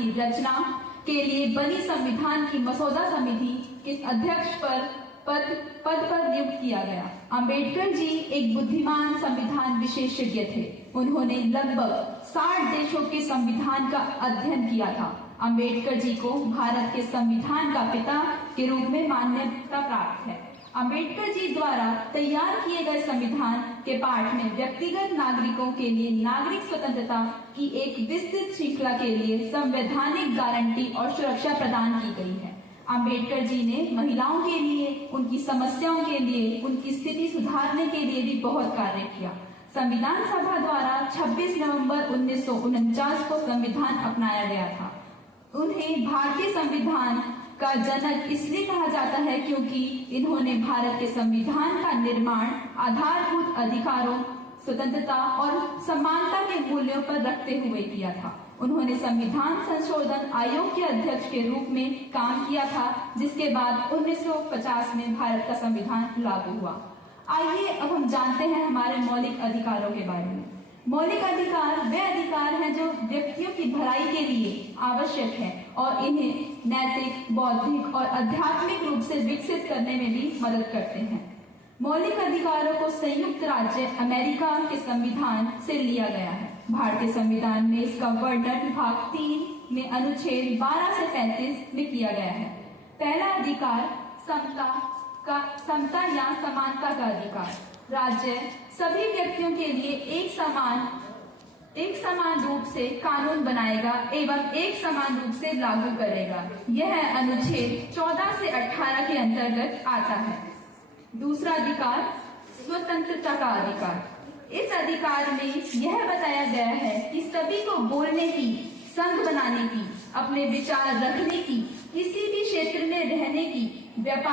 की रचना के लिए बनी संविधान की मसौदा समिति के अध्यक्ष पद पर नियुक्त किया गया। अंबेडकर जी एक बुद्धिमान संविधान विशेषज्ञ थे। उन्होंने लगभग 60 देशों के संविधान का अध्ययन किया था। अंबेडकर जी को भारत के संविधान का पिता के रूप में मान्यता प्राप्त है। अंबेडकर जी द्वारा तैयार किए गए संविधान के पाठ में व्यक्तिगत नागरिकों के लिए नागरिक स्वतंत्रता की एक विस्तृत श्रृंखला के लिए संवैधानिक गारंटी और सुरक्षा प्रदान की गई है। अंबेडकर जी ने महिलाओं के लिए, उनकी समस्याओं के लिए, उनकी स्थिति सुधारने के लिए भी बहुत कार्य किया। संविधान सभा द्वारा 26 नवंबर 1949 को संविधान अपनाया गया था। उन्हें भारतीय संविधान का जनक इसलिए कहा जाता है क्योंकि इन्होंने भारत के संविधान का निर्माण आधारभूत अधिकारों, स्वतंत्रता और समानता के मूल्यों पर रखते हुए किया था। उन्होंने संविधान संशोधन आयोग के अध्यक्ष के रूप में काम किया था, जिसके बाद 1950 में भारत का संविधान लागू हुआ। आइए अब हम जानते हैं हमारे मौलिक अधिकारों के बारे में। मौलिक अधिकार वे अधिकार हैं जो व्यक्तियों की भलाई के लिए आवश्यक है और इन्हें नैतिक, बौद्धिक और आध्यात्मिक रूप से विकसित करने में भी मदद करते हैं। मौलिक अधिकारों को संयुक्त राज्य अमेरिका के संविधान से लिया गया है। भारतीय संविधान में इसका वर्णन भाग 3 में अनुच्छेद 12 से 35 में किया गया है। पहला अधिकार समता या समानता का अधिकार। राज्य सभी व्यक्तियों के लिए एक समान रूप से कानून बनाएगा एवं एक समान रूप से लागू करेगा। यह अनुच्छेद 14 से 18 के अंतर्गत आता है। दूसरा अधिकार स्वतंत्रता का अधिकार। इस अधिकार में यह बताया गया है कि सभी को बोलने की, संघ बनाने की, अपने विचार रखने की, किसी भी क्षेत्र में रहने की, व्यापार